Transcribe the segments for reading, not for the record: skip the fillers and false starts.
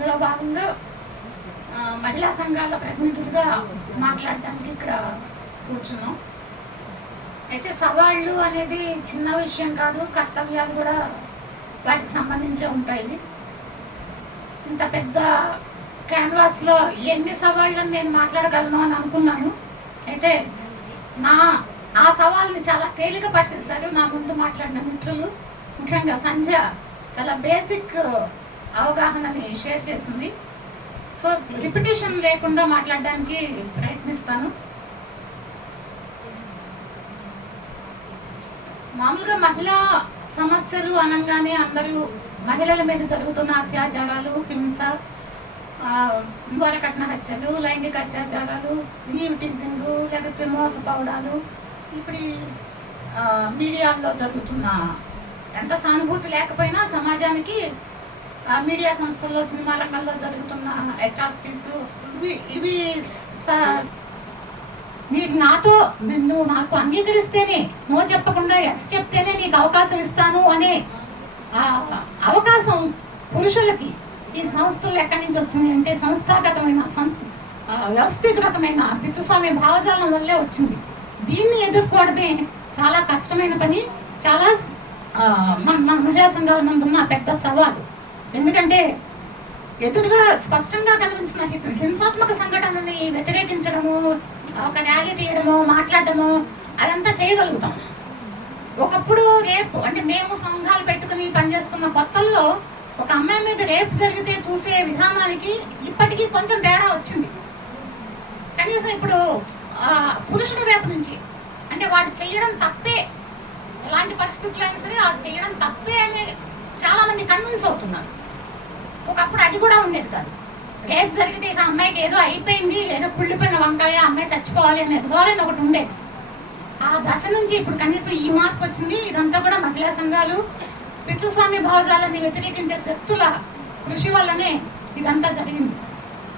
అందులో భాగంగా మహిళా సంఘాల ప్రతినిధులుగా మాట్లాడడానికి ఇక్కడ కూర్చున్నాం. అయితే సవాళ్ళు అనేది చిన్న విషయం కాదు, కర్తవ్యాలు కూడా వాటికి సంబంధించే ఉంటాయి. ఇంత పెద్ద క్యాన్వాస్లో ఎన్ని సవాళ్ళని నేను మాట్లాడగలను అని అనుకున్నాను. అయితే ఆ సవాల్ని చాలా తేలిక పరిచేశారు నా ముందు మాట్లాడిన మిత్రులు. ముఖ్యంగా సంధ్య చాలా బేసిక్ అవగాహనని షేర్ చేసింది. సో రిపిటేషన్ లేకుండా మాట్లాడడానికి ప్రయత్నిస్తాను. మామూలుగా మహిళా సమస్యలు అనగానే అందరూ మహిళల మీద జరుగుతున్న అత్యాచారాలు, హింస, వరకట్న హత్యలు, లైంగిక అత్యాచారాలు, ఈవ్ టీజింగ్, లేకపోతే మోసపోవడాలు, ఇప్పుడు మీడియాలో జరుగుతున్న ఎంత సానుభూతి లేకపోయినా సమాజానికి మీడియా సంస్థల్లో, సినిమా రంగంలో జరుగుతున్న అట్రాసిటీస్ ఇవి మీరు నువ్వు నాకు అంగీకరిస్తేనే, నువ్వు చెప్పకుండా ఎస్ చెప్తేనే నీకు అవకాశం ఇస్తాను అనే అవకాశం పురుషులకి ఈ సంస్థలు ఎక్కడి నుంచి వచ్చినాయి అంటే సంస్థాగతమైన వ్యవస్థీకృతమైన పితృస్వామ్య భావజాలం వల్లే వచ్చింది. దీన్ని ఎదుర్కోవడమే చాలా కష్టమైన పని, చాలా మన మహిళా సంఘాల ముందు ఉన్న పెద్ద సవాలు. ఎందుకంటే ఎదురుగా స్పష్టంగా కనిపించిన హింసాత్మక సంఘటనని వ్యతిరేకించడము, ఒక ర్యాలీ తీయడము, మాట్లాడటము అదంతా చేయగలుగుతాం. ఒకప్పుడు రేపు అంటే మేము సంఘాలు పెట్టుకుని పనిచేస్తున్న కొత్తల్లో ఒక అమ్మాయి మీద రేపు జరిగితే చూసే విధానానికి ఇప్పటికీ కొంచెం తేడా వచ్చింది. కనీసం ఇప్పుడు పురుషుడి వైపు నుంచి అంటే వాడు చేయడం తప్పే, ఎలాంటి పరిస్థితులు అయినా సరే వాడు చేయడం తప్పే అని చాలా మంది కన్విన్స్ అవుతున్నారు. ఒకప్పుడు అది కూడా ఉండేది కాదు. రేపు జరిగితే ఇక అమ్మాయికి ఏదో అయిపోయింది, ఏదో కుళ్ళిపోయిన వంకాయ, అమ్మాయి చచ్చిపోవాలి అనే ధోరణి ఒకటి ఉండేది. ఆ దశ నుంచి ఇప్పుడు కనీసం ఈ మార్పు వచ్చింది. ఇదంతా కూడా మహిళా సంఘాలు, పితృస్వామ్య భావజాలాన్ని వ్యతిరేకించే శక్తుల కృషి వల్లనే ఇదంతా జరిగింది.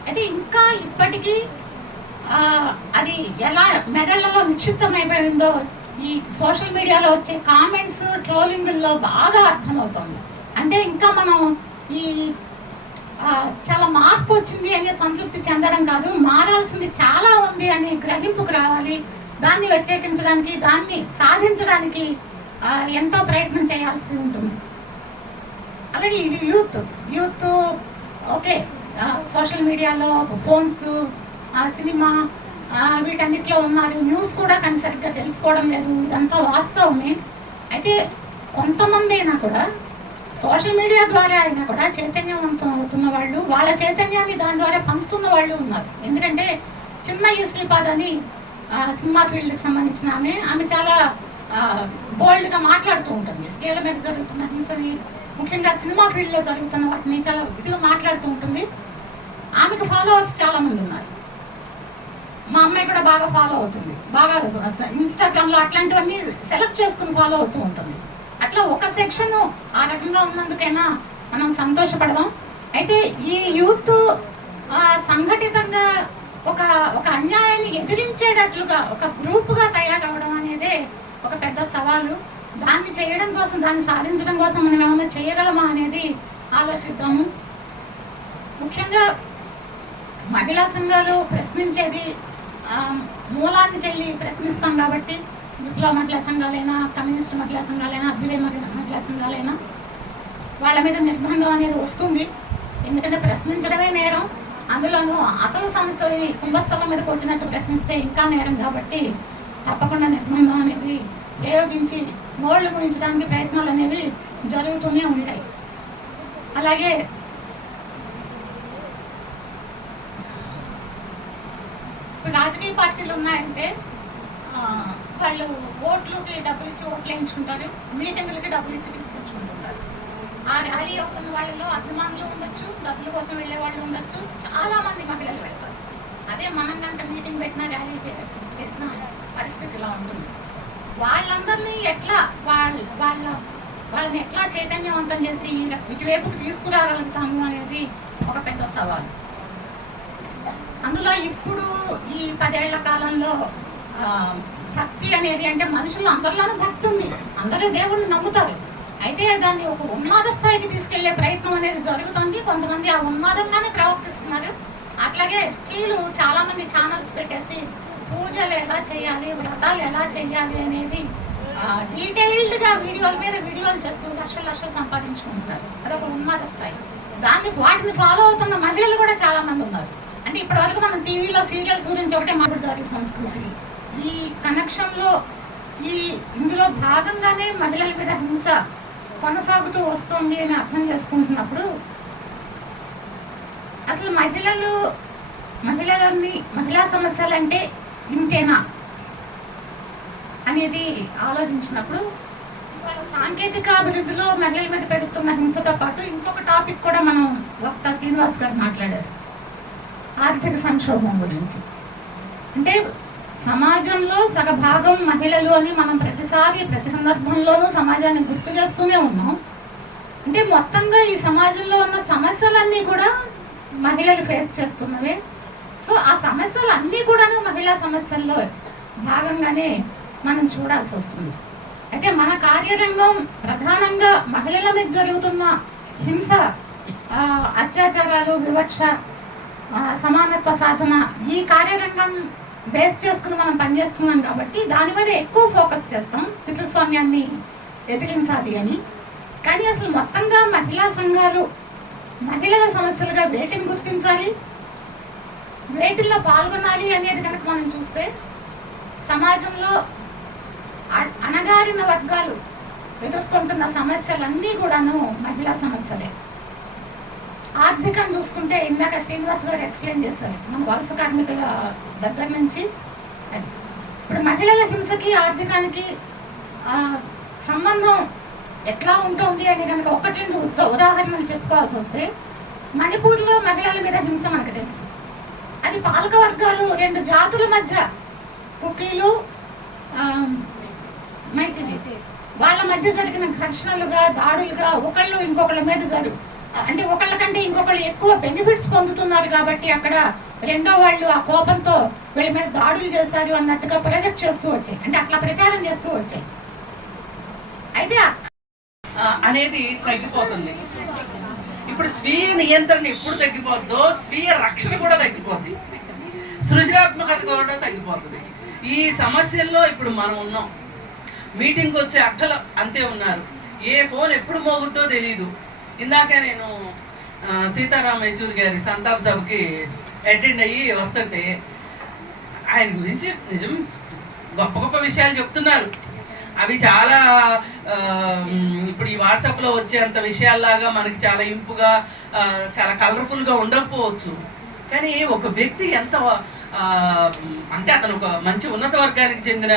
అయితే ఇంకా ఇప్పటికీ అది ఎలా మెదళ్లలో నిక్షిప్తమైపోయిందో ఈ సోషల్ మీడియాలో వచ్చే కామెంట్స్, ట్రోలింగ్ల్లో బాగా అర్థమవుతుంది. అంటే ఇంకా మనం ఈ చాలా మార్పు వచ్చింది అనే సంతృప్తి చెందడం కాదు, మారాల్సింది చాలా ఉంది అని గ్రహింపుకు రావాలి. దాన్ని వ్యతిరేకించడానికి, దాన్ని సాధించడానికి ఎంతో ప్రయత్నం చేయాల్సి ఉంటుంది. అలాగే యూత్ ఓకే, సోషల్ మీడియాలో, ఫోన్స్, సినిమా వీటన్నిటిలో ఉన్నారు. న్యూస్ కూడా కానీ సరిగ్గా తెలుసుకోవడం లేదు. ఇదంతా వాస్తవమే. అయితే కొంతమంది అయినా కూడా సోషల్ మీడియా ద్వారా అయినా కూడా చైతన్యవంతం అవుతున్న వాళ్ళు, వాళ్ళ చైతన్యాన్ని దాని ద్వారా పంచుతున్న వాళ్ళు ఉన్నారు. ఎందుకంటే చిన్మయి శ్రీపాద్ అని సినిమా ఫీల్డ్కి సంబంధించిన ఆమె చాలా బోల్డ్గా మాట్లాడుతూ ఉంటుంది. స్త్రీల మీద జరుగుతున్న హింసని, ముఖ్యంగా సినిమా ఫీల్డ్లో జరుగుతున్న వాటిని చాలా ఇదిగా మాట్లాడుతూ ఉంటుంది. ఆమెకు ఫాలోవర్స్ చాలా మంది ఉన్నారు. మా అమ్మాయి కూడా బాగా ఫాలో అవుతుంది, బాగా ఇన్స్టాగ్రామ్లో అట్లాంటివన్నీ సెలెక్ట్ చేసుకుని ఫాలో అవుతూ ఉంటుంది. అట్లా ఒక సెక్షన్ ఆ రకంగా ఉన్నందుకైనా మనం సంతోషపడదాం. అయితే ఈ యూత్ సంఘటితంగా ఒక అన్యాయాన్ని ఎదిరించేటట్లుగా ఒక గ్రూప్గా తయారవడం అనేదే ఒక పెద్ద సవాలు. దాన్ని చేయడం కోసం, దాన్ని సాధించడం కోసం మనం ఏమైనా చేయగలమా అనేది ఆలోచిద్దాము. ముఖ్యంగా మహిళా సంఘాలు ప్రశ్నించేది మూలానికి వెళ్ళి ప్రశ్నిస్తాం కాబట్టి, విప్లవ మహిళా సంఘాలైనా, కమ్యూనిస్టు మహిళా సంఘాలైనా, అభ్యుదయ మహిళా సంఘాలైనా వాళ్ళ మీద నిర్బంధం అనేది వస్తుంది. ఎందుకంటే ప్రశ్నించడమే నేరం, అందులోనూ అసలు సమస్యని కుంభస్థలం మీద కొట్టినట్టు ప్రశ్నిస్తే ఇంకా నేరం. కాబట్టి తప్పకుండా నిర్బంధం అనేది ప్రయోగించి మోళ్లు ముగించడానికి ప్రయత్నాలు అనేవి జరుగుతూనే ఉంటాయి. అలాగే రాజకీయ పార్టీలు ఉన్నాయంటే వాళ్ళు ఓట్లకి డబ్బులు ఇచ్చి ఓట్లు వేయించుకుంటారు, మీటింగులకి డబ్బులు ఇచ్చి తీసుకొచ్చుకుంటుంటారు. ఆ ర్యాలీ అవుతున్న వాళ్ళలో అభిమానులు ఉండొచ్చు, డబ్బుల కోసం వెళ్ళే వాళ్ళు ఉండొచ్చు, చాలా మంది మహిళలు వెళ్తారు. అదే మనం కనుక మీటింగ్ పెట్టినా, ర్యాలీ చేసిన పరిస్థితి ఇలా ఉంటుంది. వాళ్ళందరినీ ఎట్లా వాళ్ళని ఎట్లా చైతన్యవంతం చేసి ఇటువైపుకు తీసుకురాగలుగుతాము అనేది ఒక పెద్ద సవాలు. అందులో ఇప్పుడు ఈ 10 ఏళ్ల కాలంలో భక్తి అనేది అంటే మనుషులు అందరిలోనూ భక్తి ఉంది, అందరూ దేవుణ్ణి నమ్ముతారు. అయితే దాన్ని ఒక ఉన్మాద స్థాయికి తీసుకెళ్లే ప్రయత్నం అనేది జరుగుతుంది. కొంతమంది ఆ ఉన్మాదంగానే ప్రవర్తిస్తున్నారు. అట్లాగే స్త్రీలు చాలా మంది ఛానల్స్ పెట్టేసి పూజలు ఎలా చేయాలి, వ్రతాలు ఎలా చేయాలి అనేది డీటెయిల్డ్ గా వీడియోల మీద వీడియోలు చేస్తూ లక్షలు లక్షలు సంపాదించుకుంటున్నారు. అదొక ఉన్మాద స్థాయి. వాటిని ఫాలో అవుతున్న మహిళలు కూడా చాలా మంది ఉన్నారు. అంటే ఇప్పటి వరకు మనం టీవీలో సీరియల్స్ గురించి ఒకటే మాట్లాడుతారు. సంస్కృతి ఈ కనెక్షన్ లో ఇందులో భాగంగానే మహిళల మీద హింస కొనసాగుతూ వస్తుంది అని అర్థం చేసుకుంటున్నప్పుడు అసలు మహిళా సమస్యలంటే ఇంతేనా అనేది ఆలోచించినప్పుడు సాంకేతిక అభివృద్ధిలో మహిళల మీద పెరుగుతున్న హింసతో పాటు ఇంకొక టాపిక్ కూడా మనం వక్త శ్రీనివాస్ గారు మాట్లాడారు, ఆర్థిక సంక్షోభం గురించి. అంటే సమాజంలో సగభాగం మహిళలు అని మనం ప్రతి సందర్భంలోనూ సమాజాన్ని గుర్తు చేస్తూనే ఉన్నాం. అంటే మొత్తంగా ఈ సమాజంలో ఉన్న సమస్యలన్నీ కూడా మహిళలు ఫేస్ చేస్తున్నవే. సో ఆ సమస్యలన్నీ కూడా మహిళా సమస్యల్లో భాగంగానే మనం చూడాల్సి వస్తుంది. అయితే మన కార్యరంగం ప్రధానంగా మహిళల మీద జరుగుతున్న హింస, అత్యాచారాలు, వివక్ష, సమానత్వ సాధన ఈ కార్యరంగం బేస్ చేసుకుని మనం పనిచేస్తున్నాం కాబట్టి దాని మీద ఎక్కువ ఫోకస్ చేస్తాం, పితృస్వామ్యాన్ని ఎదిరించాలి అని. కానీ అసలు మొత్తంగా మహిళా సంఘాలు మహిళల సమస్యలుగా వేటిని గుర్తించాలి, వేటిల్లో పాల్గొనాలి అనేది కనుక మనం చూస్తే సమాజంలో అణగారిన వర్గాలు ఎదుర్కొంటున్న సమస్యలన్నీ కూడాను మహిళా సమస్యలే. ఆర్థికం చూసుకుంటే ఇందాక శ్రీనివాస్ గారు ఎక్స్ప్లెయిన్ చేశారు, మన వలస కార్మికుల దగ్గర నుంచి. ఇప్పుడు మహిళల హింసకి ఆర్థికానికి సంబంధం ఎట్లా ఉంటుంది అని కనుక ఒకటి రెండు ఉదాహరణలు చెప్పుకోవాల్సి వస్తే, మణిపూర్లో మహిళల మీద హింస మనకు తెలుసు. అది పాలక వర్గాలు రెండు జాతుల మధ్య, కుకీలు, మైథిలి, వాళ్ళ మధ్య జరిగిన ఘర్షణలుగా, దాడులుగా, ఒకళ్ళు ఇంకొకళ్ళ మీద అంటే ఒకళ్ళ కంటే ఇంకొకళ్ళు ఎక్కువ బెనిఫిట్స్ పొందుతున్నారు కాబట్టి అక్కడ రెండో వాళ్ళు ఆ కోపంతో వీళ్ళ మీద దాడులు చేశారు అన్నట్టుగా ప్రొజెక్ట్ చేస్తూ వచ్చాయి, అంటే అట్లా ప్రచారం చేస్తూ వచ్చాయి. అయితే అనేది తగ్గిపోతుంది. ఇప్పుడు స్వీయ నియంత్రణ ఎప్పుడు తగ్గిపోద్దో స్వీయ రక్షణ కూడా తగ్గిపోద్ది, సృజనాత్మకత కూడా తగ్గిపోతుంది. ఈ సమస్యల్లో ఇప్పుడు మనం ఉన్నాం. మీటింగ్కి వచ్చే అక్కలు అంతే ఉన్నారు, ఏ ఫోన్ ఎప్పుడు మోగుద్దో తెలియదు. ఇందాక నేను సీతారాం యెచూరి గారి సంతాప సభకి అటెండ్ అయ్యి వస్తుంటే ఆయన గురించి నిజం గొప్ప గొప్ప విషయాలు చెప్తున్నారు. అవి చాలా ఇప్పుడు ఈ వాట్సాప్లో వచ్చేంత విషయాల్లాగా మనకి చాలా ఇంపుగా, చాలా కలర్ఫుల్గా ఉండకపోవచ్చు. కానీ ఒక వ్యక్తి ఎంత అంటే అతను ఒక మంచి ఉన్నత వర్గానికి చెందిన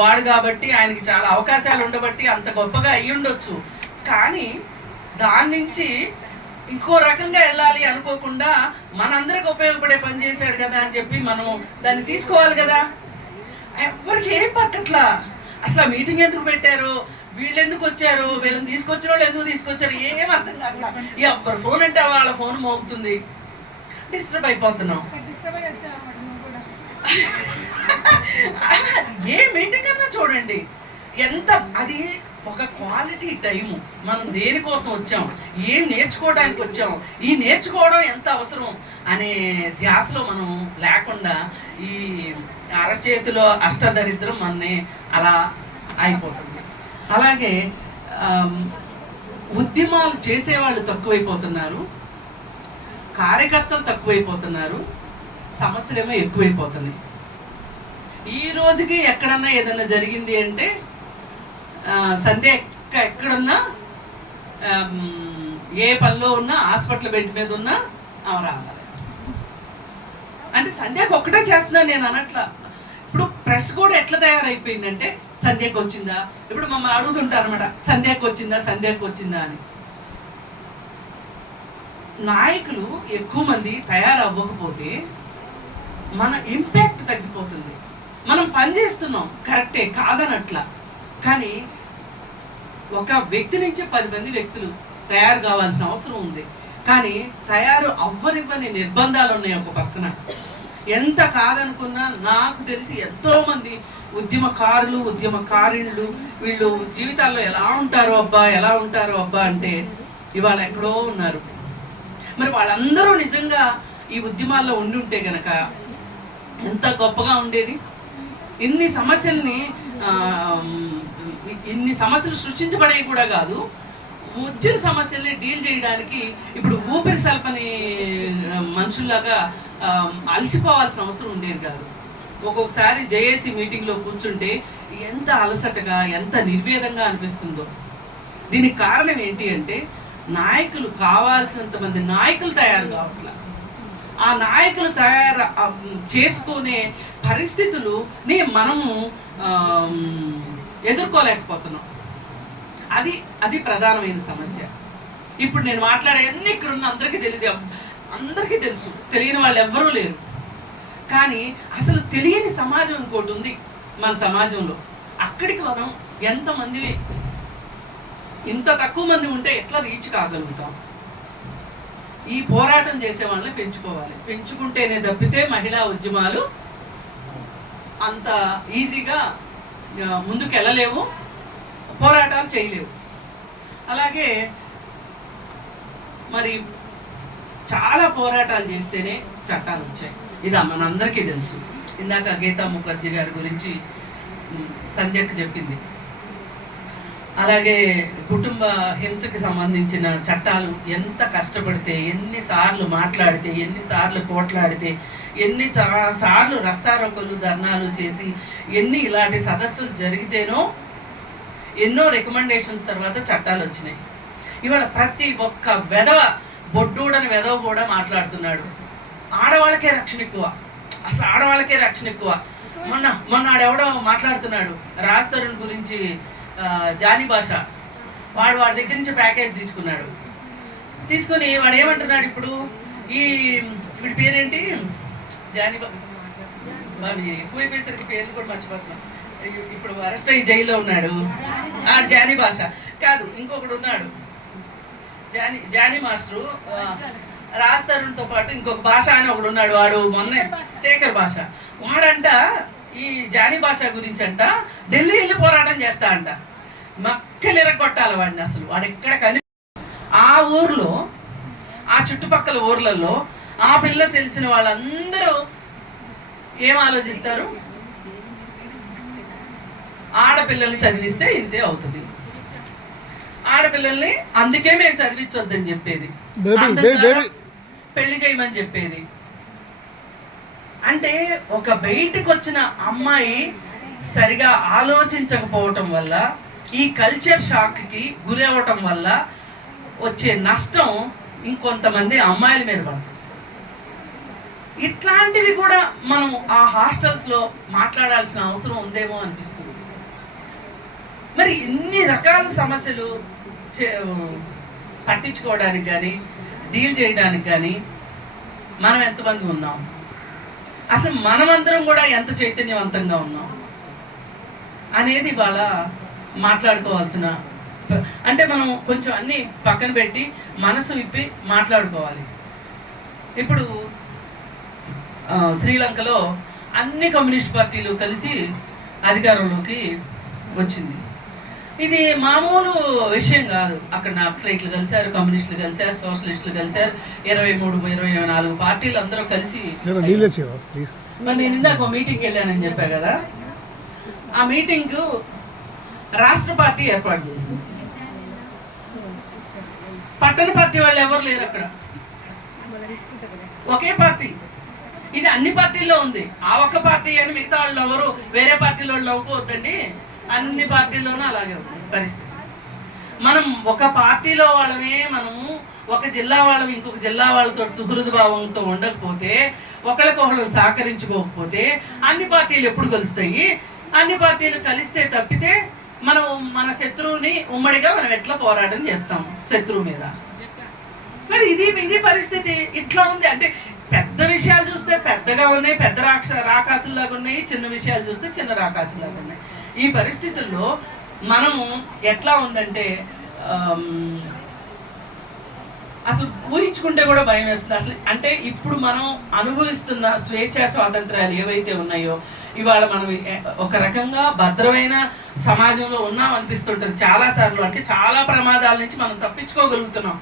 వాడు కాబట్టి ఆయనకి చాలా అవకాశాలు ఉండబట్టి అంత గొప్పగా అయ్యి ఉండొచ్చు. కానీ దాని నుంచి ఇంకో రకంగా వెళ్ళాలి అనుకోకుండా మనందరికి ఉపయోగపడే పని చేశాడు కదా అని చెప్పి మనం దాన్ని తీసుకోవాలి కదా. ఎవరికి ఏం పట్టట్లా, అసలు ఆ మీటింగ్ ఎందుకు పెట్టారు, వీళ్ళు ఎందుకు వచ్చారు, వీళ్ళని తీసుకొచ్చిన వాళ్ళు ఎందుకు తీసుకొచ్చారు, ఏం అర్థం కావట్లా. ఎవరి ఫోన్ అంటే వాళ్ళ ఫోన్ మోగుతుంది, డిస్టర్బ్ అయిపోతున్నాం. ఏ మీటింగ్ అన్నా చూడండి ఎంత, అది ఒక క్వాలిటీ టైము. మనం దేనికోసం వచ్చాం, ఏం నేర్చుకోవడానికి వచ్చాం, ఈ నేర్చుకోవడం ఎంత అవసరం అనే ధ్యాసలో మనం లేకుండా ఈ అరచేతిలో అష్టదరిద్రం మనని అలా అయిపోతుంది. అలాగే ఉద్యమాలు చేసేవాళ్ళు తక్కువైపోతున్నారు, కార్యకర్తలు తక్కువైపోతున్నారు, సమస్యలేమో ఎక్కువైపోతున్నాయి. ఈ రోజుకి ఎక్కడన్నా ఏదైనా జరిగింది అంటే సంధ్య ఎక్కడున్నా, ఏ పనిలో ఉన్నా, హాస్పిటల్ బెడ్ మీద ఉన్నా ఆమె రావాలి. అంటే సంధ్యకు ఒక్కటే చేస్తున్నాను నేను అనట్లా. ఇప్పుడు ప్రెస్ కూడా ఎట్లా తయారైపోయిందంటే సంధ్యకు వచ్చిందా, ఇప్పుడు మమ్మల్ని అడుగుతుంటారు అనమాట, సంధ్యకు వచ్చిందా అని. నాయకులు ఎక్కువ మంది తయారవ్వకపోతే మన ఇంపాక్ట్ తగ్గిపోతుంది. మనం పని చేస్తున్నాం కరెక్టే కాదనట్లా, కానీ ఒక వ్యక్తి నుంచి 10 మంది వ్యక్తులు తయారు కావాల్సిన అవసరం ఉంది. కానీ తయారు అవ్వనివ్వని నిర్బంధాలు ఉన్నాయి ఒక పక్కన. ఎంత కాదనుకున్నా నాకు తెలిసి ఎంతోమంది ఉద్యమకారులు ఉద్యమకారిణులు వీళ్ళు జీవితాల్లో ఎలా ఉంటారో అబ్బా అంటే ఇవాళ ఎక్కడో ఉన్నారు. మరి వాళ్ళందరూ నిజంగా ఈ ఉద్యమాల్లో ఉండి ఉంటే గనక ఎంత గొప్పగా ఉండేది. ఇన్ని సమస్యలు సృష్టించబడేవి కూడా కాదు, వచ్చిన సమస్యల్ని డీల్ చేయడానికి ఇప్పుడు ఊపిరి సల్పని మనుషుల్లాగా అలసిపోవాల్సిన అవసరం ఉండేది కాదు. ఒక్కొక్కసారి జేఏసీ మీటింగ్లో కూర్చుంటే ఎంత అలసటగా ఎంత నిర్వేదంగా అనిపిస్తుందో. దీనికి కారణం ఏంటి అంటే నాయకులు కావాల్సినంత మంది నాయకులు తయారు కావట్లా. ఆ నాయకులు చేసుకునే పరిస్థితులని మనము ఎదుర్కోలేకపోతున్నాం. అది ప్రధానమైన సమస్య. ఇప్పుడు నేను మాట్లాడేవన్నీ ఇక్కడ ఉన్న అందరికీ తెలుసు, తెలియని వాళ్ళు ఎవ్వరూ లేరు. కానీ అసలు తెలియని సమాజం ఇంకోటి ఉంది మన సమాజంలో. అక్కడికి మనం ఎంతమంది, ఇంత తక్కువ మంది ఉంటే ఎట్లా రీచ్ కాగలుగుతాం? ఈ పోరాటం చేసే వాళ్ళని పెంచుకోవాలి. పెంచుకుంటేనే తప్పితే మహిళా ఉద్యమాలు అంత ఈజీగా ముందుకు వెళ్ళలేవు, పోరాటాలు చేయలేవు. అలాగే మరి చాలా పోరాటాలు చేస్తేనే చట్టాలు వచ్చాయి. ఇది మనందరికీ తెలుసు. ఇందాక గీతా ముఖర్జీ గారి గురించి సంధ్యకు చెప్పింది. అలాగే కుటుంబ హింసకి సంబంధించిన చట్టాలు ఎంత కష్టపడితే, ఎన్నిసార్లు మాట్లాడితే, ఎన్నిసార్లు పోట్లాడితే, సార్లు రస్తారోకోలు ధర్నాలు చేసి, ఇలాంటి సదస్సులు జరిగితేనో ఎన్నో రికమెండేషన్స్ తర్వాత చట్టాలు వచ్చినాయి. ఇవాళ ప్రతి ఒక్క బొడ్డూడని వెధవ కూడా మాట్లాడుతున్నాడు. ఆడవాళ్ళకే రక్షణ ఎక్కువ, అసలు ఆడవాళ్ళకే రక్షణ ఎక్కువ. మొన్న ఆడెవడో మాట్లాడుతున్నాడు రాజ్ తరుణ్ గురించి, జానీ భాష. వాడి దగ్గర నుంచి ప్యాకేజ్ తీసుకుని వాడు ఏమంటున్నాడు, ఇప్పుడు వీడి పేరేంటి, జానీ ఎక్కువైపోయేసరికి పేర్లు కూడా మర్చిపోతున్నాం. ఇప్పుడు అరెస్ట్ అయ్యి జైల్లో ఉన్నాడు. జానీ భాష కాదు, ఇంకొకడు ఉన్నాడు, జానీ మాస్టరు. రాజ్ తరుణ్తో పాటు ఇంకొక భాష అని ఒకడు ఉన్నాడు, వాడు మొన్న శేఖర్ భాష. వాడంట ఈ జానీ భాష గురించి అంట ఢిల్లీ వెళ్ళి పోరాటం చేస్తా అంట. మక్కలు ఎరగొట్టాలి వాడిని. అసలు వాడు ఎక్కడ ఆ ఊర్లో, ఆ చుట్టుపక్కల ఊర్లలో ఆ పిల్ల తెలిసిన వాళ్ళందరూ ఏం ఆలోచిస్తారు, ఆడపిల్లల్ని చదివిస్తే ఇంతే అవుతుంది, ఆడపిల్లల్ని అందుకే మేము చదివించొద్దని చెప్పేది, పెళ్లి చేయమని చెప్పేది. అంటే ఒక బయటికి వచ్చిన అమ్మాయి సరిగా ఆలోచించకపోవటం వల్ల, ఈ కల్చర్ షాక్కి గురి అవ్వటం వల్ల వచ్చే నష్టం ఇంకొంతమంది అమ్మాయిల మీద పడుతుంది. ఇట్లాంటివి కూడా మనం ఆ హాస్టల్స్లో మాట్లాడాల్సిన అవసరం ఉందేమో అనిపిస్తుంది. మరి ఇన్ని రకాల సమస్యలు పట్టించుకోవడానికి కానీ డీల్ చేయడానికి కానీ మనం ఎంతమంది ఉన్నాం, అసలు మనమందరం కూడా ఎంత చైతన్యవంతంగా ఉన్నాం అనేది ఇవాళ మాట్లాడుకోవాల్సిన. అంటే మనం కొంచెం అన్ని పక్కన పెట్టి మనసు విప్పి మాట్లాడుకోవాలి. ఇప్పుడు శ్రీలంకలో అన్ని కమ్యూనిస్ట్ పార్టీలు కలిసి అధికారంలోకి వచ్చింది. ఇది మామూలు విషయం కాదు. అక్కడ నక్సలైట్లు కలిశారు, కమ్యూనిస్టులు కలిశారు, సోషలిస్టులు కలిశారు, 23-24 పార్టీలు అందరూ కలిసి. మరి నేను ఇందాక ఒక మీటింగ్కి వెళ్ళానని చెప్పా కదా, ఆ మీటింగ్ రాష్ట్ర పార్టీ ఏర్పాటు చేసింది. పట్టణ పార్టీ వాళ్ళు ఎవరు లేరు అక్కడ, ఒకే పార్టీ. ఇది అన్ని పార్టీల్లో ఉంది. ఆ ఒక్క పార్టీ అని మిగతా వాళ్ళు ఎవరు వేరే పార్టీలో వాళ్ళు నవ్వుకోవద్దండి, అన్ని పార్టీల్లోనూ అలాగే ఉంది పరిస్థితి. మనం ఒక పార్టీలో వాళ్ళమే, మనము ఒక జిల్లా వాళ్ళం ఇంకొక జిల్లా వాళ్ళతో సుహృద భావంతో ఉండకపోతే, ఒకరికొకరు సహకరించుకోకపోతే అన్ని పార్టీలు ఎప్పుడు కలుస్తాయి? అన్ని పార్టీలు కలిస్తే తప్పితే మనం మన శత్రువుని ఉమ్మడిగా మనం ఎట్లా పోరాటం చేస్తాం శత్రువు మీద? మరి ఇది పరిస్థితి ఇట్లా ఉంది. అంటే పెద్ద విషయాలు చూస్తే పెద్దగా ఉన్నాయి, పెద్ద రాకాసుల్లాగా ఉన్నాయి, చిన్న విషయాలు చూస్తే చిన్న రాకాసుల్లాగా ఉన్నాయి. ఈ పరిస్థితుల్లో మనము ఎట్లా ఉందంటే అసలు ఊహించుకుంటే కూడా భయం వేస్తుంది. అసలు అంటే ఇప్పుడు మనం అనుభవిస్తున్న స్వేచ్ఛా స్వాతంత్రాలు ఏవైతే ఉన్నాయో, ఇవాళ మనం ఒక రకంగా భద్రమైన సమాజంలో ఉన్నాం అనిపిస్తుంటుంది చాలాసార్లు. అంటే చాలా ప్రమాదాల నుంచి మనం తప్పించుకోగలుగుతున్నాం.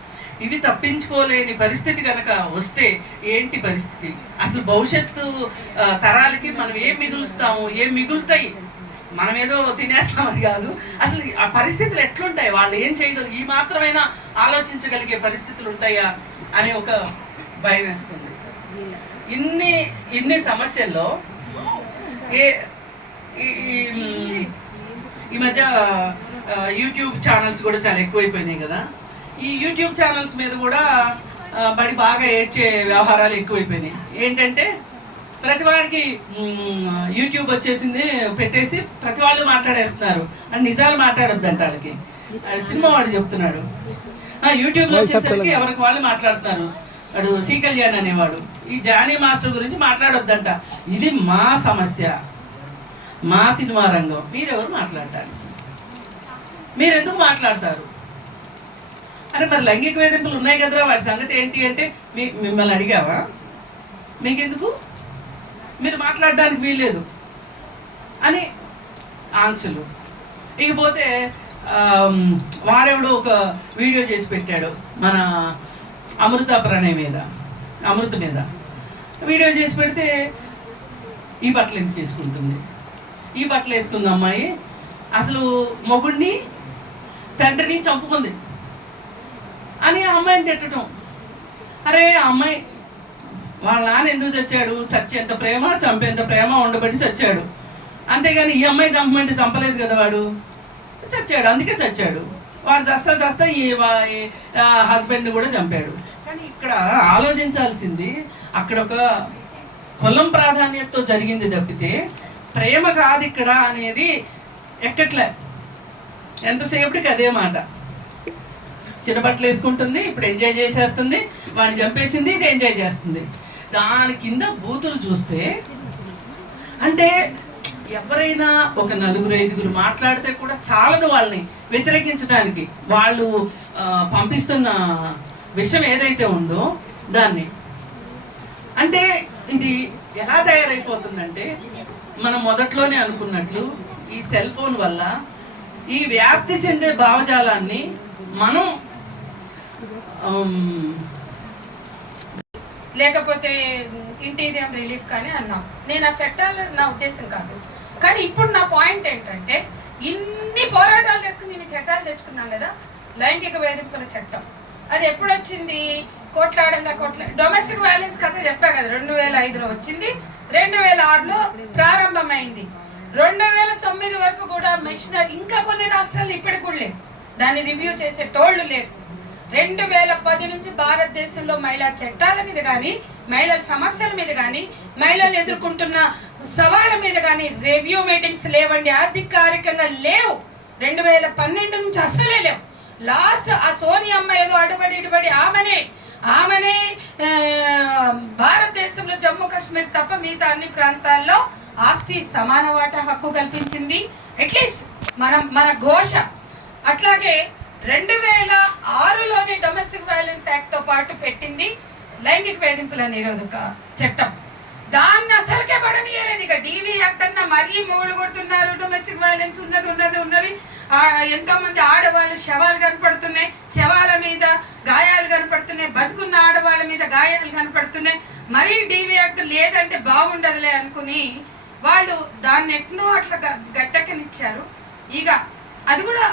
ఇవి తప్పించుకోలేని పరిస్థితి కనుక వస్తే ఏంటి పరిస్థితి? అసలు భవిష్యత్తు తరాలకి మనం ఏం మిగులుస్తాము, ఏం మిగులుతాయి? మనం ఏదో తినేస్తామని కాదు, అసలు ఆ పరిస్థితులు ఎట్లుంటాయి, వాళ్ళు ఏం చేయగలరు, ఈ మాత్రమైనా ఆలోచించగలిగే పరిస్థితులు ఉంటాయా అనే ఒక భయం వేస్తుంది. ఇన్ని సమస్యల్లో ఈ మధ్య యూట్యూబ్ ఛానల్స్ కూడా చాలా ఎక్కువైపోయినాయి కదా. ఈ యూట్యూబ్ ఛానల్స్ మీద కూడా బడి బాగా ఏడ్చే వ్యవహారాలు ఎక్కువైపోయినాయి. ఏంటంటే ప్రతి వాడికి యూట్యూబ్ వచ్చేసింది పెట్టేసి ప్రతి వాళ్ళు మాట్లాడేస్తున్నారు అని నిజాలు మాట్లాడొద్దంట వాళ్ళకి. సినిమా వాడు చెప్తున్నాడు, యూట్యూబ్లో వచ్చేసరికి ఎవరికి వాళ్ళు మాట్లాడుతున్నారు. వాడు సి కళ్యాణ్ అనేవాడు ఈ జానీ మాస్టర్ గురించి మాట్లాడొద్దంట. ఇది మా సమస్య, మా సినిమా రంగం, మీరెవరు మాట్లాడటానికి? మీరెందుకు మాట్లాడతారు? అరే మరి లైంగిక వేధింపులు ఉన్నాయి కదరా, వాటి సంగతి ఏంటి అంటే మిమ్మల్ని అడిగావా? మీకెందుకు, మీరు మాట్లాడడానికి వీల్లేదు అని ఆంక్షలు. ఇకపోతే వాడెవడో ఒక వీడియో చేసి పెట్టాడు మన అమృత ప్రణయ్ మీద, అమృత మీద వీడియో చేసి పెడితే ఈ బట్టలు ఎందుకు వేసుకుంటుంది, ఈ బట్టలు వేసుకుంది అమ్మాయి, అసలు మొగుడిని తండ్రిని చంపుకుంది అని ఆ అమ్మాయిని తిట్టడం. అరే ఆ అమ్మాయి వాళ్ళ నాన్న ఎందుకు చచ్చాడు, చచ్చేంత ప్రేమ చంపేంత ప్రేమ ఉండబట్టి చచ్చాడు, అంతేగాని ఈ అమ్మాయి చంపమంటే చంపలేదు కదా, వాడు చచ్చాడు అందుకే చచ్చాడు. వాడు చస్తా ఈ హస్బెండ్ని కూడా చంపాడు. కానీ ఇక్కడ ఆలోచించాల్సింది అక్కడ ఒక కులం ప్రాధాన్యతతో జరిగింది తప్పితే ప్రేమ కాదు ఇక్కడ అనేది ఎక్కట్లే. ఎంతసేపటికి అదే మాట, చిన్న బట్టలు వేసుకుంటుంది, ఇప్పుడు ఎంజాయ్ చేసేస్తుంది, వాడిని చంపేసింది, ఇది ఎంజాయ్ చేస్తుంది. దాని కింద బూతులు చూస్తే అంటే ఎవరైనా ఒక 4-5 మాట్లాడితే కూడా చాలదు వాళ్ళని వ్యతిరేకించడానికి. వాళ్ళు పంపిస్తున్న విషయం ఏదైతే ఉందో దాన్ని. అంటే ఇది ఎలా తయారైపోతుందంటే మనం మొదట్లోనే అనుకున్నట్లు ఈ సెల్ ఫోన్ వల్ల ఈ వ్యాప్తి చెందే భావజాలాన్ని మనం లేకపోతే ఇంటీరియర్ రిలీఫ్ కానీ అన్నాం. నేను ఆ చట్టాలు నా ఉద్దేశం కాదు. కానీ ఇప్పుడు నా పాయింట్ ఏంటంటే ఇన్ని పోరాటాలు చేసుకుని నేను చట్టాలు తెచ్చుకున్నాం కదా. లైంగిక వేధింపుల చట్టం అది ఎప్పుడు వచ్చింది? డొమెస్టిక్ వైలెన్స్ కథ చెప్పా కదా, 2005లో వచ్చింది, 2006లో ప్రారంభమైంది, 2009 వరకు కూడా మిషనరీ. ఇంకా కొన్ని రాష్ట్రాలు ఇప్పటికి కూడా లేదు, దాన్ని రివ్యూ చేసే టోళ్లు లేరు. 2010 నుంచి భారతదేశంలో మహిళా చట్టాల మీద కానీ, మహిళల సమస్యల మీద కానీ, మహిళలు ఎదుర్కొంటున్న సవాళ్ళ మీద కానీ రివ్యూ మీటింగ్స్ లేవండి, అధికారికంగా లేవు. 2012 నుంచి అసలే లేవు. లాస్ట్ ఆ సోనియమ్మ ఏదో అడుబడి ఇటుబడి ఆమెనే భారతదేశంలో జమ్మూ కాశ్మీర్ తప్ప మిగతా అన్ని ప్రాంతాల్లో ఆస్తి సమాన వాటా హక్కు కల్పించింది. అట్లీస్ట్ మన ఘోష. అట్లాగే 2006లోనే డొమెస్టిక్ వైలెన్స్ యాక్ట్ తో పాటు పెట్టింది లైంగిక వేధింపుల నిరోధక చట్టం. దాన్ని అసలుకే పడనీయలేదు. ఇక డీవీ యాక్ట్ అన్న మరీ మొగుళ్ళు కొడుతున్నారు, డొమెస్టిక్ వైలెన్స్ ఉన్నది. ఎంతో మంది ఆడవాళ్ళు శవాలు కనపడుతున్నాయి, శవాల మీద గాయాలు కనపడుతున్నాయి, బతుకున్న ఆడవాళ్ళ మీద గాయాలు కనపడుతున్నాయి. మరీ డీవీ యాక్ట్ లేదంటే బాగుండదులే అనుకుని వాళ్ళు దాన్ని ఎట్నో అట్లా గట్టెక్కనిచ్చారు. ఇక అది కూడా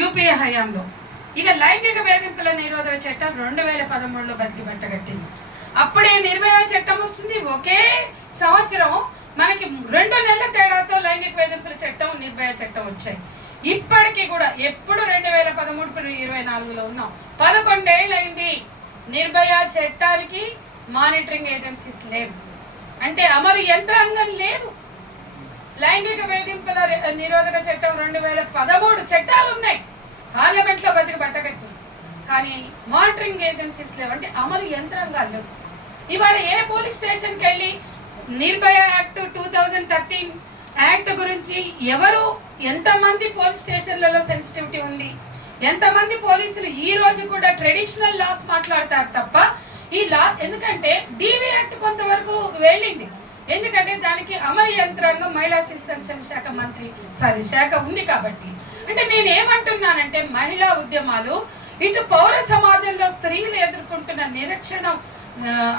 యూపీఏ హయాంలో. ఇక లైంగిక వేధింపుల నిరోధక చట్టం 2013లో బతికి బట్టగట్టింది. అప్పుడే నిర్భయ చట్టం వస్తుంది. ఒకే సంవత్సరం మనకి 2 నెలల తేడాతో లైంగిక వేధింపుల చట్టం, నిర్భయ చట్టం వచ్చాయి. ఇప్పటికీ కూడా ఎప్పుడు 2013 2024లో ఉన్నాం. 11 ఏళ్ళు అయింది. నిర్భయ చట్టానికి మానిటరింగ్ ఏజెన్సీస్ లేవు, అంటే అమలు యంత్రాంగం లేదు. లైంగిక వేధింపుల నిరోధక చట్టం 2013 చట్టాలు ఉన్నాయి, పార్లమెంట్లో బతికి బట్టగట్టింది, కానీ మానిటరింగ్ ఏజెన్సీస్ లేవు, అంటే అమలు యంత్రాంగాలు లేవు. ఇవాళ ఏ పోలీస్ స్టేషన్కి వెళ్ళి నిర్భయ యాక్ట్ 2013 యాక్ట్ గురించి ఎవరు, ఎంతమంది పోలీస్ స్టేషన్లలో సెన్సిటివిటీ ఉంది, ఎంతమంది పోలీసులు ఈ రోజు కూడా ట్రెడిషనల్ లాస్ మాట్లాడతారు తప్ప ఈ లా. ఎందుకంటే డీవీ యాక్ట్ కొంతవరకు వెళ్ళింది, ఎందుకంటే దానికి అమలు యంత్రాంగం మహిళా శిశు సంక్షేమ శాఖ ఉంది కాబట్టి. అంటే నేను ఏమంటున్నానంటే మహిళా ఉద్యమాలు ఇటు పౌర సమాజంలో స్త్రీలు ఎదుర్కొంటున్న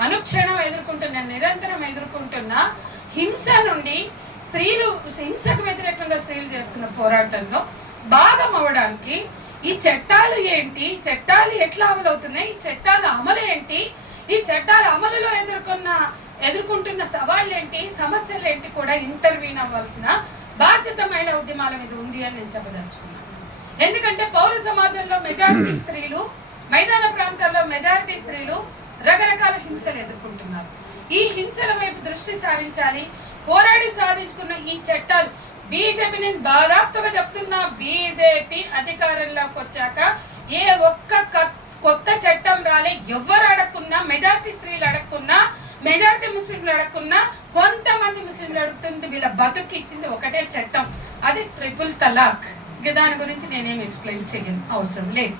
అనుక్షణం ఎదుర్కొంటున్న నిరంతరం ఎదుర్కొంటున్న హింస నుండి హింసకు వ్యతిరేకంగా స్త్రీలు చేస్తున్న పోరాటంలో భాగం అవ్వడానికి ఈ చట్టాలు ఏంటి, చట్టాలు ఎట్లా అమలు అవుతున్నాయి, ఈ చట్టాల అమలు ఏంటి, ఈ చట్టాల అమలులో ఎదుర్కొంటున్న సవాళ్ళు ఏంటి, సమస్యలు ఏంటి కూడా ఇంటర్వ్యూన్ అవ్వాల్సిన బాధ్యత మహిళా ఉద్యమాల మీద ఉంది అని నేను చెప్పదలుచుకున్నాను. ఎందుకంటే పౌర సమాజంలో మెజారిటీ స్త్రీలు, మైదాన ప్రాంతాల్లో మెజారిటీ స్త్రీలు రకరకాల హింసలు ఎదుర్కొంటున్నారు. ఈ హింసల వైపు దృష్టి సారించాలి. పోరాడి సాధించుకున్న ఈ చట్టాలు బీజేపీ, నేను దాదాపుగా చెప్తున్నా, బీజేపీ అధికారంలోకి వచ్చాక ఏ ఒక్క కొత్త చట్టం రాలే. ఎవరు అడగకున్నా, మెజారిటీ స్త్రీలు అడగకున్నా, మెజారిటీ ముస్లింలు అడగకున్నా, కొంతమంది ముస్లింలు అడుగుతుంది. వీళ్ళ బతుకు ఇచ్చింది ఒకటే చట్టం, అది ట్రిపుల్ తలాక్. దాని గురించి నేనేం ఎక్స్ప్లెయిన్ చేయను, అవసరం లేదు.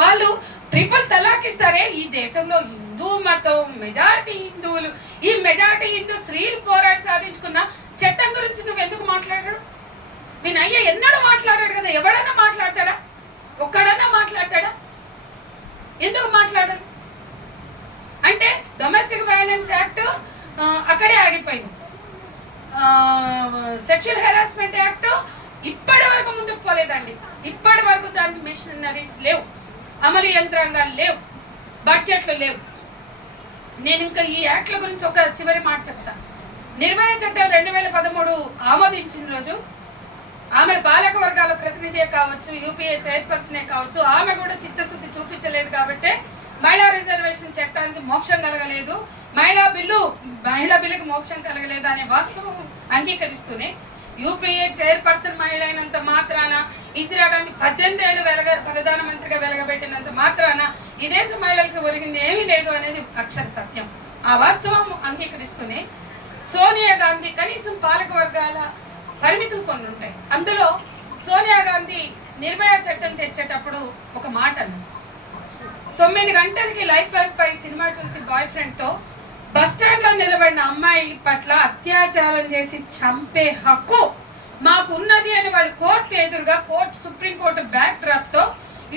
వాళ్ళు ట్రిపుల్ తలాక్ ఇస్తారే. ఈ దేశంలో హిందూ మతం, మెజారిటీ హిందువులు, ఈ మెజారిటీ హిందూ స్త్రీలు పోరాడి సాధించుకున్న చట్టం గురించి నువ్వు ఎందుకు మాట్లాడాడు? వినయ్య ఎన్నడూ మాట్లాడాడు కదా. ఎవడన్నా మాట్లాడతాడా? ఒక్కడన్నా మాట్లాడతాడా? ఎందుకు మాట్లాడరు? అంటే డొమెస్టిక్ వైలెన్స్ యాక్ట్ అక్కడే ఆగిపోయింది. సెక్షువల్ హెరాస్మెంట్ యాక్ట్ ఇప్పటి వరకు ముందుకు పోలేదండి. ఇప్పటి వరకు దానికి మిషనరీస్ లేవు, అమలు యంత్రాంగాలు లేవు, బడ్జెట్లు లేవు. నేను ఇంకా ఈ యాక్ట్ల గురించి ఒక చివరి మాట చెప్తాను. నిర్భయ చట్టం 2013 ఆమోదించిన రోజు ఆమె పాలక వర్గాల ప్రతినిధే కావచ్చు, యూపీఏ చైర్పర్సనే కావచ్చు, ఆమె కూడా చిత్తశుద్ధి చూపించలేదు కాబట్టి మహిళా రిజర్వేషన్ చట్టానికి మోక్షం కలగలేదు, మహిళా బిల్లుకి మోక్షం కలగలేదు అనే వాస్తవం అంగీకరిస్తూనే యూపీఏ చైర్పర్సన్ మహిళ అయినంత మాత్రాన, ఇందిరాగాంధీ 18 ఏళ్ళు ప్రధానమంత్రిగా వెలగబెట్టినంత మాత్రాన ఈ దేశ మహిళలకు ఒరిగింది ఏమీ లేదు అనేది అక్షర సత్యం. ఆ వాస్తవం అంగీకరిస్తూనే సోనియా గాంధీ కనీసం పాలక వర్గాల పరిమితులు కొన్ని ఉంటాయి. అందులో సోనియా గాంధీ నిర్భయ చట్టం తెచ్చేటప్పుడు ఒక మాట అన్నది. 9 గంటలకి లైఫ్ పై సినిమా చూసి బాయ్ ఫ్రెండ్తో బస్టాండ్ లో నిలబడిన అమ్మాయి పట్ల అత్యాచారం చేసి చంపే హక్కు మాకు ఉన్నది అని వాళ్ళు కోర్టు ఎదురుగా, సుప్రీంకోర్టు బ్యాక్ డ్రాప్ తో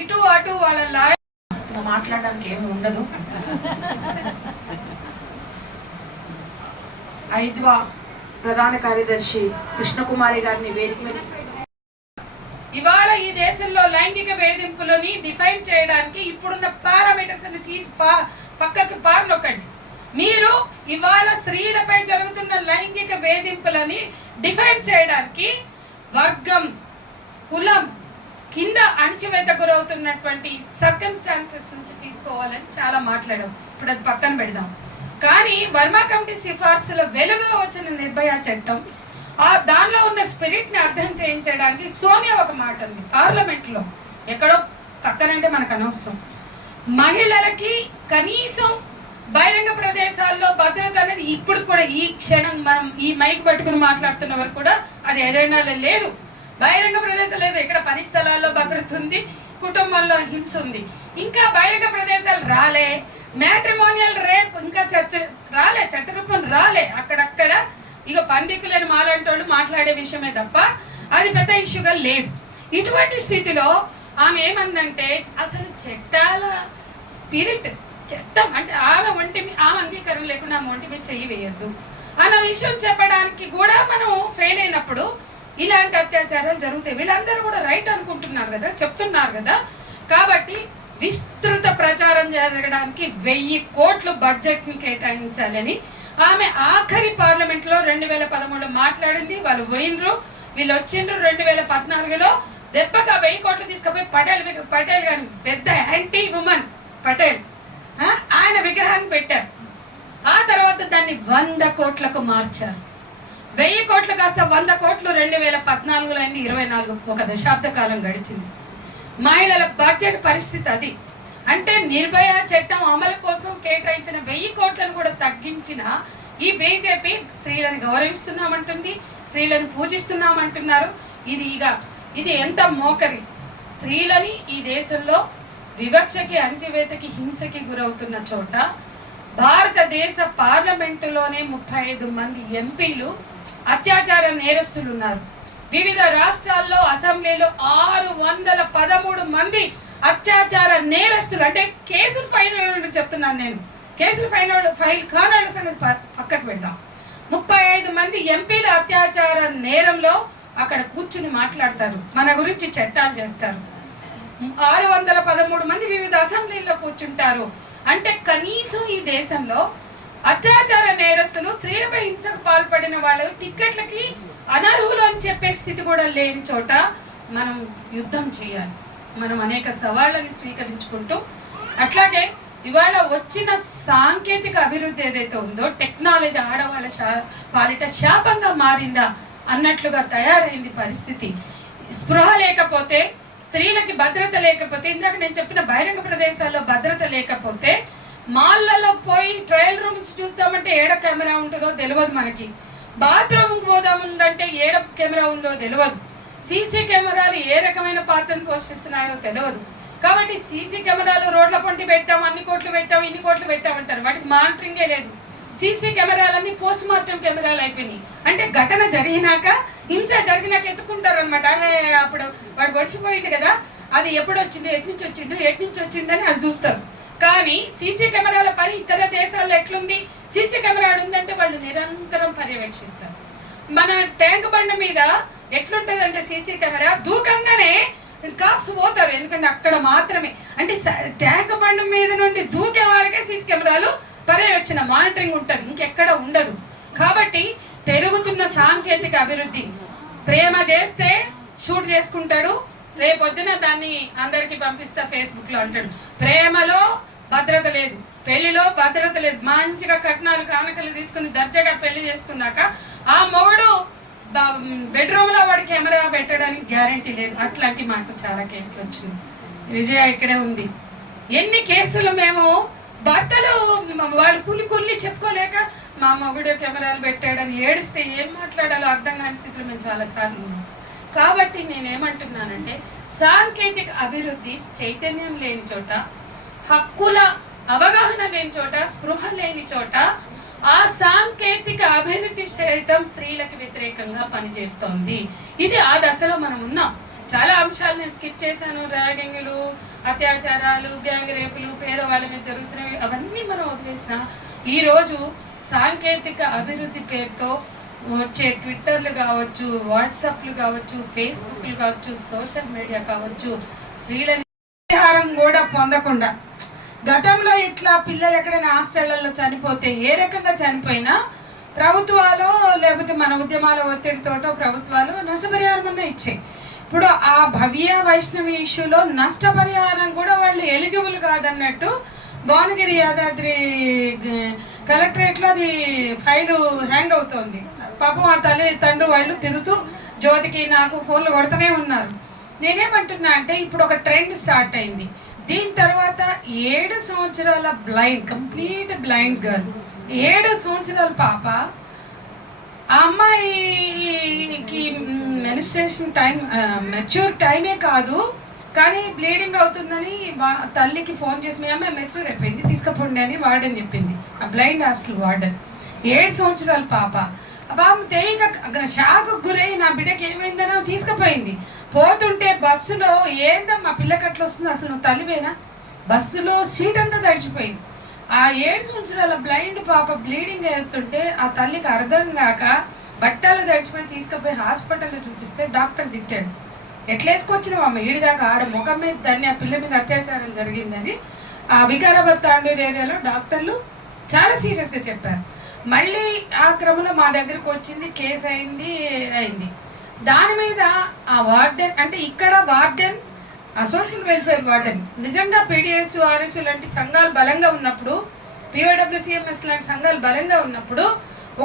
ఇటు అటు వాళ్ళ లాయర్ మాట్లాడడానికి ఏమి ఉండదు. ఐద్వా ప్రధాన కార్యదర్శి కృష్ణకుమారి గారిని వేదిక మీద. ఇవాళ ఈ దేశంలో లైంగిక వేధింపులని డిఫైన్ చేయడానికి ఇప్పుడున్న పారామీటర్స్ అని తీసి పక్కకి పారనొక్కండి. మీరు ఇవాళ స్త్రీలపై జరుగుతున్న లైంగిక వేధింపులని డిఫైన్ చేయడానికి వర్గం, కులం కింద అణచివేత గురవుతున్నటువంటి సర్కమ్స్టాన్సెస్ నుంచి తీసుకోవాలని చాలా మాట్లాడాం. ఇప్పుడు అది పక్కన పెడదాం. కానీ వర్మా కమిటీ సిఫార్సుల వెలుగులో వచ్చిన నిర్భయ చట్టం, దానిలో ఉన్న స్పిరిట్ ని అర్థం చేయించడానికి సోనియా ఒక మాట ఉంది పార్లమెంట్ లో, ఎక్కడో పక్కనంటే మనకు అనవసరం. మహిళలకి కనీసం బహిరంగ ప్రదేశాల్లో భద్రత అనేది ఇప్పుడు కూడా ఈ క్షణం మనం ఈ మైక్ పట్టుకుని మాట్లాడుతున్న వరకు కూడా అది ఎజెండాలో లేదు. బహిరంగ ప్రదేశాలు లేదు. ఇక్కడ పని స్థలాల్లో భద్రత ఉంది, కుటుంబంలో హింస ఉంది. ఇంకా బహిరంగ ప్రదేశాలు రాలే, మ్యాట్రిమోనియల్ రేప్ ఇంకా చట్టరూపం రాలే. అక్కడక్కడ ఇక పందికులని మాలాంటోళ్ళు మాట్లాడే విషయమే తప్ప అది పెద్ద ఇష్యూగా లేదు. ఇటువంటి స్థితిలో ఆమె ఏమందంటే అసలు చట్టాల స్పిరిట్, చట్టం అంటే ఆమె అంగీకారం లేకుండా ఆమె ఒంటి మీద చెయ్యి వేయద్దు అన్న విషయం చెప్పడానికి కూడా మనం ఫెయిల్ అయినప్పుడు ఇలాంటి అత్యాచారాలు జరుగుతాయి. వీళ్ళందరూ కూడా రైట్ అనుకుంటున్నారు కదా, చెప్తున్నారు కదా. కాబట్టి విస్తృత ప్రచారం జరగడానికి 1000 కోట్లు బడ్జెట్ ని కేటాయించాలని ఆమె ఆఖరి పార్లమెంట్ లో 2013 మాట్లాడింది. వాళ్ళు పోయినరు, వీళ్ళు వచ్చిండ్రు 2014లో దెబ్బగా 1000 కోట్లు తీసుకుపోయి పటేల్ గారి పెద్ద యాంటీ ఉమెన్ పటేల్ ఆయన విగ్రహాన్ని పెట్టారు. ఆ తర్వాత దాన్ని 100 కోట్లకు మార్చారు. 1000 కోట్లు కాస్త 100 కోట్లు 2014లో అయింది. 24 ఒక దశాబ్ద కాలం గడిచింది. మహిళల బడ్జెట్ పరిస్థితి అది. అంటే నిర్భయ చట్టం అమలు కోసం కేటాయించిన 1000 కోట్లను కూడా తగ్గించిన ఈ బీజేపీ స్త్రీలను గౌరవిస్తున్నామంటుంది, స్త్రీలను పూజిస్తున్నామంటున్నారు. ఇది ఎంత మోకరి. స్త్రీలని ఈ దేశంలో వివక్షకి, అణచివేతకి, హింసకి గురవుతున్న చోట భారతదేశ పార్లమెంటులోనే 35 మంది ఎంపీలు అత్యాచార నేరస్తులు ఉన్నారు. వివిధ రాష్ట్రాల్లో అసెంబ్లీలో 613 మంది అత్యాచార నేరస్తులు, అంటే కేసులు ఫైల్ చెప్తున్నాను నేను, కేసులు ఫైల్ కానాళ్ళ సంగతి పక్కకు పెడదాం. 35 మంది ఎంపీల అత్యాచార నేరంలో అక్కడ కూర్చుని మాట్లాడతారు, మన గురించి చట్టాలు చేస్తారు. 613 మంది వివిధ అసెంబ్లీల్లో కూర్చుంటారు. అంటే కనీసం ఈ దేశంలో అత్యాచార నేరస్తులు, స్త్రీలపై హింసకు పాల్పడిన వాళ్ళు టిక్కెట్లకి అనర్హులు అని చెప్పే స్థితి కూడా లేని చోట మనం యుద్ధం చేయాలి. మనం అనేక సవాళ్ళని స్వీకరించుకుంటూ, అట్లాగే ఇవాళ వచ్చిన సాంకేతిక అభివృద్ధి ఏదైతే ఉందో, టెక్నాలజీ ఆడవాళ్ళ పాలిట శాపంగా మారిందా అన్నట్లుగా తయారైంది పరిస్థితి. స్పృహ లేకపోతే, స్త్రీలకి భద్రత లేకపోతే, ఇందాక నేను చెప్పిన బహిరంగ ప్రదేశాల్లో భద్రత లేకపోతే, మాల్లలో పోయి ట్రయల్ రూమ్స్ చూద్దామంటే ఏడ కెమెరా ఉంటుందో తెలియదు మనకి, బాత్రూమ్కి పోదామంటే ఏడ కెమెరా ఉందో తెలియదు, సీసీ కెమెరాలు ఏ రకమైన పాత్రను పోషిస్తున్నాయో తెలియదు. కాబట్టి సీసీ కెమెరాలు రోడ్ల పొంటి పెట్టాం, అన్ని కోట్లు పెట్టాం, ఇన్ని కోట్లు పెట్టామంటారు, వాటికి మానిటరింగే లేదు. సీసీ కెమెరాలన్నీ పోస్ట్ మార్టం కెమెరాలు అయిపోయినాయి. అంటే ఘటన జరిగినాక, హింస జరిగినాక ఎత్తుకుంటారు అనమాట. అప్పుడు వాడు గడిచిపోయింది కదా, అది ఎప్పుడు వచ్చిండు, ఎటు నుంచి వచ్చిండు అని అది చూస్తారు. కానీ సీసీ కెమెరాల పని ఇతర దేశాల్లో ఎట్లుంది, సీసీ కెమెరా ఉందంటే వాళ్ళు నిరంతరం పర్యవేక్షిస్తారు. మన ట్యాంక్ బండ మీద ఎట్లుంటుంది అంటే సీసీ కెమెరా, దూకంగానే కాప్స్ పోతారు, ఎందుకంటే అక్కడ మాత్రమే, అంటే ట్యాంక్ బండ మీద నుండి దూకే వాళ్ళకే సీసీ కెమెరాలు పర్యవేక్షణ, మానిటరింగ్ ఉంటుంది, ఇంకెక్కడ ఉండదు. కాబట్టి పెరుగుతున్న సాంకేతిక అభివృద్ధి, ప్రేమ చేస్తే షూట్ చేసుకుంటాడు, రేపొద్దున దాన్ని అందరికి పంపిస్తా ఫేస్బుక్ లో అంటాడు. ప్రేమలో భద్రత లేదు, పెళ్లిలో భద్రత లేదు. మంచిగా కట్నాలు కానుకలు తీసుకుని దర్జాగా పెళ్లి చేసుకున్నాక ఆ మొగుడు బెడ్రూమ్ లో వాడు కెమెరా పెట్టడానికి గ్యారంటీ లేదు. అట్లాంటి మాకు చాలా కేసులు వచ్చింది. విజయ ఇక్కడే ఉంది. ఎన్ని కేసులు మేము భర్తలు వాళ్ళు కుల్లి చెప్పుకోలేక మా మొగుడు కెమెరాలు పెట్టాడని ఏడిస్తే ఏం మాట్లాడాలో అర్థం కాని స్థితిలో మేము చాలాసార్లు ఉన్నాం. కాబట్టి నేనేమంటున్నానంటే, సాంకేతిక అభివృద్ధి చైతన్యం లేని చోట, హక్కుల అవగాహన లేని చోట, స్పృహ లేని చోట ఆ సాంకేతిక అభివృద్ధి సైతం స్త్రీలకు వ్యతిరేకంగా పనిచేస్తోంది. ఇది ఆ దశలో మనం ఉన్నాం. చాలా అంశాలు నేను స్కిప్ చేశాను. ర్యాగింగ్లు, అత్యాచారాలు, గ్యాంగ్ రేపులు, పేదవాళ్ళ మీద జరుగుతున్నవి అవన్నీ మనం వదిలేసిన ఈరోజు సాంకేతిక అభివృద్ధి పేరుతో వచ్చే ట్విట్టర్లు కావచ్చు, వాట్సాప్లు కావచ్చు, ఫేస్బుక్లు కావచ్చు, సోషల్ మీడియా కావచ్చు, స్త్రీలని పరిహారం కూడా పొందకుండా, గతంలో ఇట్లా పిల్లలు ఎక్కడైనా హాస్టళ్లలో చనిపోతే ఏ రకంగా చనిపోయినా ప్రభుత్వాలు లేకపోతే మన ఉద్యమాల ఒత్తిడితోటో ప్రభుత్వాలు నష్టపరిహారం అన్న ఇచ్చాయి. ఇప్పుడు ఆ భవ్య వైష్ణవి ఇష్యూలో నష్టపరిహారం కూడా వాళ్ళు ఎలిజిబుల్ కాదన్నట్టు భువనగిరి యాదాద్రి కలెక్టరేట్లో అది ఫైలు హ్యాంగ్ అవుతోంది. పాపం ఆ తండ్రి వాళ్ళు తిరుగుతూ జ్యోతికి నాకు ఫోన్లు కొడుతూనే ఉన్నారు. నేనేమంటున్నా అంటే, ఇప్పుడు ఒక ట్రెండ్ స్టార్ట్ అయింది. దీని తర్వాత 7 సంవత్సరాల బ్లైండ్, కంప్లీట్ బ్లైండ్ గర్ల్, 7 సంవత్సరాల పాప, ఆ అమ్మాయికి మెన్స్ట్రుయేషన్ టైం మెచ్యూర్ టైమే కాదు, కానీ బ్లీడింగ్ అవుతుందని తల్లికి ఫోన్ చేసి, మీ అమ్మాయి మెచ్యూర్ అయిపోయింది తీసుకుపోండి అని వార్డెన్ చెప్పింది. ఆ బ్లైండ్ హాస్టల్ వార్డెన్. 7 సంవత్సరాల పాప. ఆ పాప తెలియక షాకు గురై నా బిడ్డకి ఏమైందనో తీసుకుపోయింది. పోతుంటే బస్సులో, ఏందమ్మా పిల్లకి అట్లా వస్తుంది, అసలు నువ్వు తల్లివేనా? బస్సులో సీట్ అంతా తడిచిపోయింది. ఆ 7 సంవత్సరాల బ్లైండ్ పాప బ్లీడింగ్ అవుతుంటే ఆ తల్లికి అర్థం కాక బట్టలు తడిచిపోయి తీసుకుపోయి హాస్పిటల్లో చూపిస్తే డాక్టర్ తిట్టాడు. ఎట్లేసుకొచ్చినావు అమ్మ ఈడిదాకా, ఆడ ముఖం మీద దాన్ని ఆ పిల్ల మీద అత్యాచారం జరిగిందని ఆ వికారాబాద్ తాండూరు ఏరియాలో డాక్టర్లు చాలా సీరియస్గా చెప్పారు. మళ్ళీ ఆ క్రమంలో మా దగ్గరకు వచ్చింది, కేసు అయింది. దాని మీద ఆ వార్డెన్, అంటే ఇక్కడ వార్డెన్, ఆ సోషల్ వెల్ఫేర్ వార్డెన్, నిజంగా పీడిఎస్, ఆర్ఎస్ లాంటి సంఘాలు బలంగా ఉన్నప్పుడు, పిఓడబ్ల్యూసిఎంఎస్ లాంటి సంఘాలు బలంగా ఉన్నప్పుడు